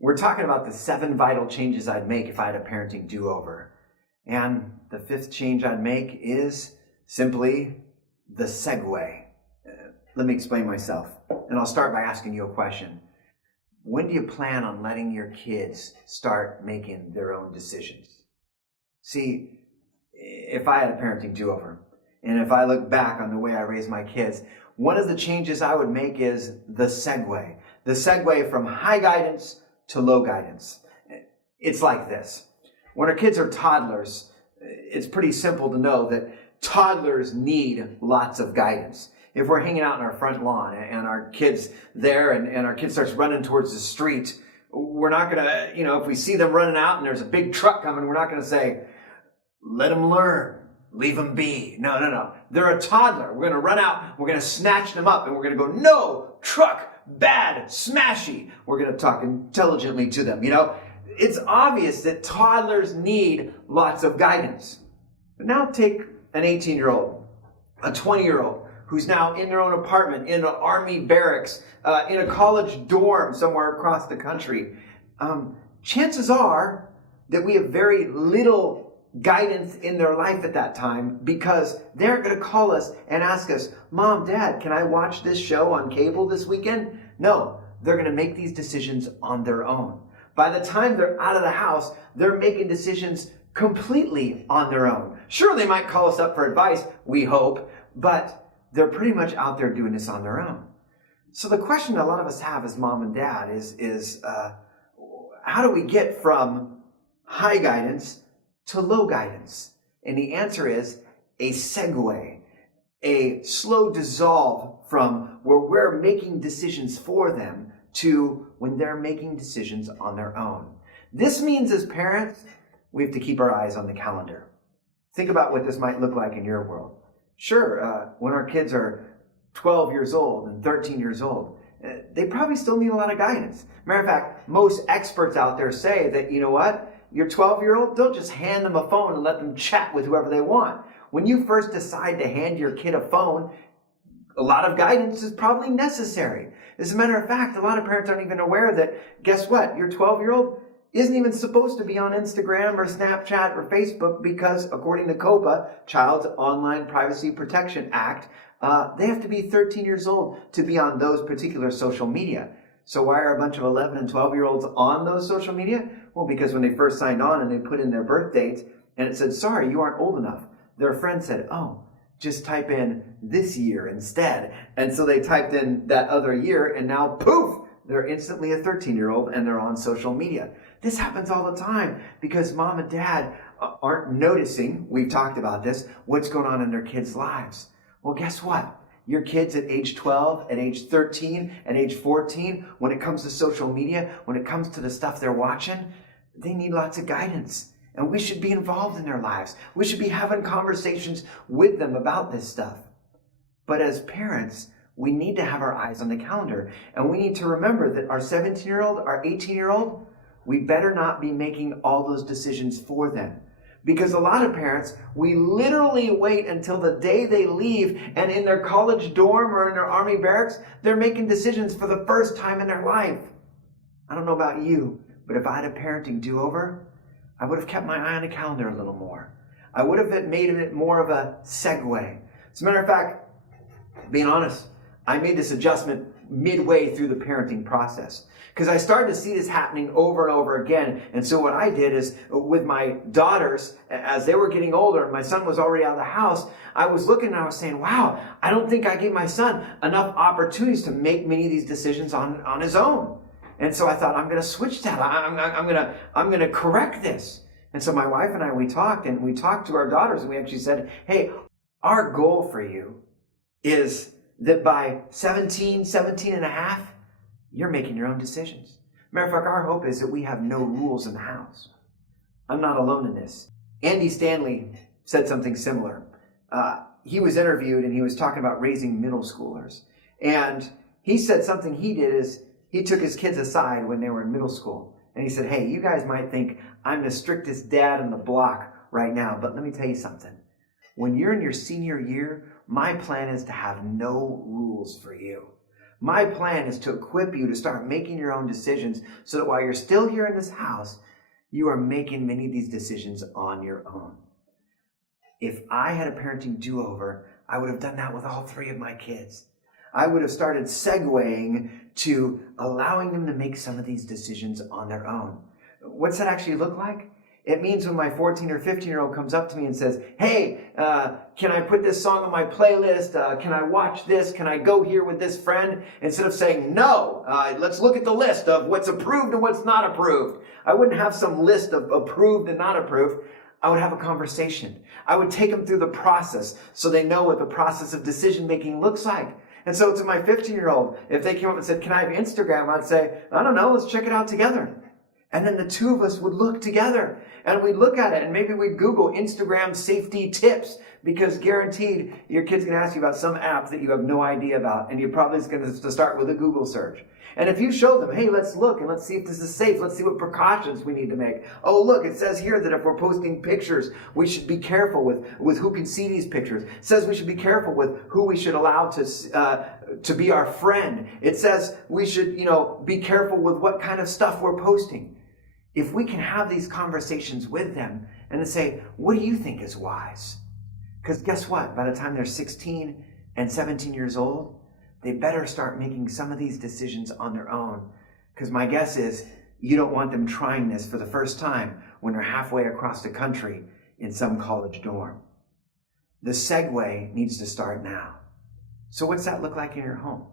We're talking about the 7 vital changes I'd make if I had a parenting do-over. And the 5th change I'd make is simply the Segway. Let me explain myself. And I'll start by asking you a question. When do you plan on letting your kids start making their own decisions? See, if I had a parenting do-over, and if I look back on the way I raised my kids, one of the changes I would make is the Segway. The Segway from high guidance to low guidance. It's like this. When our kids are toddlers, it's pretty simple to know that toddlers need lots of guidance. If we're hanging out in our front lawn and our kid's there and our kid starts running towards the street, we're not going to, if we see them running out and there's a big truck coming, we're not going to say, let them learn, leave them be. No. They're a toddler. We're going to run out, we're going to snatch them up, and we're going to go, no, truck, bad, smashy. We're going to talk intelligently to them. It's obvious that toddlers need lots of guidance. But now take an 18-year-old, a 20-year-old, who's now in their own apartment, in an army barracks, in a college dorm somewhere across the country. Chances are that we have very little guidance in their life at that time, because they're going to call us and ask us, Mom, Dad, can I watch this show on cable this weekend? No, they're going to make these decisions on their own. By the time they're out of the house, they're making decisions completely on their own. Sure, they might call us up for advice, we hope, but they're pretty much out there doing this on their own. So the question a lot of us have as mom and dad is how do we get from high guidance to low guidance? And the answer is a segue, a slow dissolve from where we're making decisions for them to when they're making decisions on their own. This means as parents, we have to keep our eyes on the calendar. Think about what this might look like in your world. Sure, when our kids are 12 years old and 13 years old, they probably still need a lot of guidance. Matter of fact, most experts out there say that, your 12-year-old, don't just hand them a phone and let them chat with whoever they want. When you first decide to hand your kid a phone, a lot of guidance is probably necessary. As a matter of fact, a lot of parents aren't even aware that, guess what? Your 12-year-old isn't even supposed to be on Instagram or Snapchat or Facebook because, according to COPA, Child's Online Privacy Protection Act, they have to be 13 years old to be on those particular social media. So why are a bunch of 11 and 12-year-olds on those social media? Well, because when they first signed on and they put in their birth dates and it said, sorry, you aren't old enough, their friend said, oh, just type in this year instead. And so they typed in that other year and now, poof, they're instantly a 13-year-old and they're on social media. This happens all the time because mom and dad aren't noticing, we've talked about this, what's going on in their kids' lives. Well, guess what? Your kids at age 12, at age 13, at age 14, when it comes to social media, when it comes to the stuff they're watching, they need lots of guidance. And we should be involved in their lives. We should be having conversations with them about this stuff. But as parents, we need to have our eyes on the calendar. And we need to remember that our 17-year-old, our 18-year-old, we better not be making all those decisions for them. Because a lot of parents, we literally wait until the day they leave, and in their college dorm or in their army barracks, they're making decisions for the first time in their life. I don't know about you, but if I had a parenting do-over, I would have kept my eye on the calendar a little more. I would have made it more of a segue. As a matter of fact, being honest, I made this adjustment midway through the parenting process, because I started to see this happening over and over again. And so what I did is, with my daughters, as they were getting older and my son was already out of the house, I was looking and I was saying, wow, I don't think I gave my son enough opportunities to make many of these decisions on his own. And so I thought, I'm going to switch that. I'm going to correct this. And so my wife and I, we talked to our daughters, and we actually said, hey, our goal for you is that by 17 and a half, you're making your own decisions. Matter of fact, our hope is that we have no rules in the house. I'm not alone in this. Andy Stanley said something similar. He was interviewed and he was talking about raising middle schoolers. And he said something he did is he took his kids aside when they were in middle school. And he said, hey, you guys might think I'm the strictest dad on the block right now, but let me tell you something. When you're in your senior year, my plan is to have no rules for you. My plan is to equip you to start making your own decisions so that while you're still here in this house, you are making many of these decisions on your own. If I had a parenting do-over, I would have done that with all 3 of my kids. I would have started segueing to allowing them to make some of these decisions on their own. What's that actually look like? It means when my 14 or 15-year-old comes up to me and says, hey, can I put this song on my playlist? Can I watch this? Can I go here with this friend? Instead of saying, no, let's look at the list of what's approved and what's not approved. I wouldn't have some list of approved and not approved. I would have a conversation. I would take them through the process so they know what the process of decision-making looks like. And so to my 15-year-old, if they came up and said, can I have Instagram? I'd say, I don't know, let's check it out together. And then the 2 of us would look together and we'd look at it and maybe we'd Google Instagram safety tips, because guaranteed your kid's going to ask you about some app that you have no idea about, and you're probably going to start with a Google search. And if you show them, hey, let's look and let's see if this is safe. Let's see what precautions we need to make. Oh, look, it says here that if we're posting pictures, we should be careful with who can see these pictures. It says we should be careful with who we should allow to be our friend. It says we should, be careful with what kind of stuff we're posting. If we can have these conversations with them and then say, what do you think is wise? Because guess what? By the time they're 16 and 17 years old, they better start making some of these decisions on their own. Because my guess is you don't want them trying this for the first time when they're halfway across the country in some college dorm. The Segway needs to start now. So what's that look like in your home?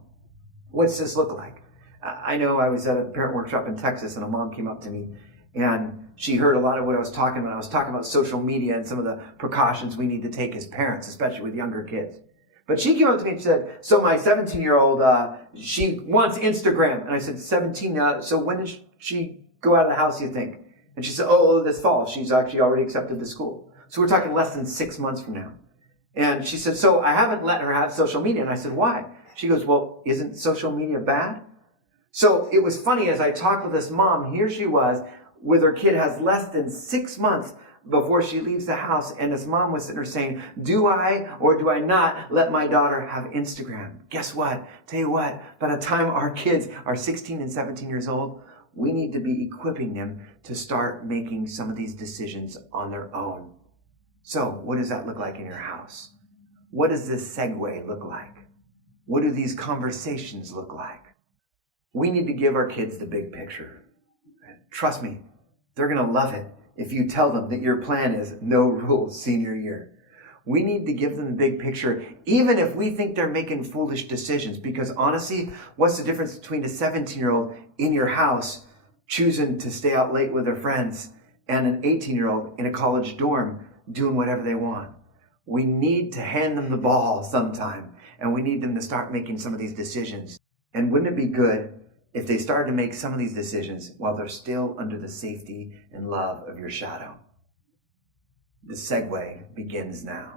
What's this look like? I know I was at a parent workshop in Texas and a mom came up to me and she heard a lot of what I was talking about. I was talking about social media and some of the precautions we need to take as parents, especially with younger kids. But she came up to me and said, so my 17-year-old, she wants Instagram. And I said, 17, so when does she go out of the house, you think? And she said, oh, this fall. She's actually already accepted to school. So we're talking less than 6 months from now. And she said, so I haven't let her have social media. And I said, why? She goes, well, isn't social media bad? So it was funny as I talked with this mom, here she was with her kid has less than 6 months before she leaves the house. And this mom was sitting there saying, do I or do I not let my daughter have Instagram? Guess what? Tell you what, by the time our kids are 16 and 17 years old, we need to be equipping them to start making some of these decisions on their own. So what does that look like in your house? What does this Segway look like? What do these conversations look like? We need to give our kids the big picture. Trust me, they're going to love it if you tell them that your plan is no rules senior year. We need to give them the big picture, even if we think they're making foolish decisions. Because honestly, what's the difference between a 17-year-old in your house choosing to stay out late with their friends and an 18-year-old in a college dorm doing whatever they want? We need to hand them the ball sometime, and we need them to start making some of these decisions. And wouldn't it be good if they started to make some of these decisions while they're still under the safety and love of your shadow? The Segway begins now.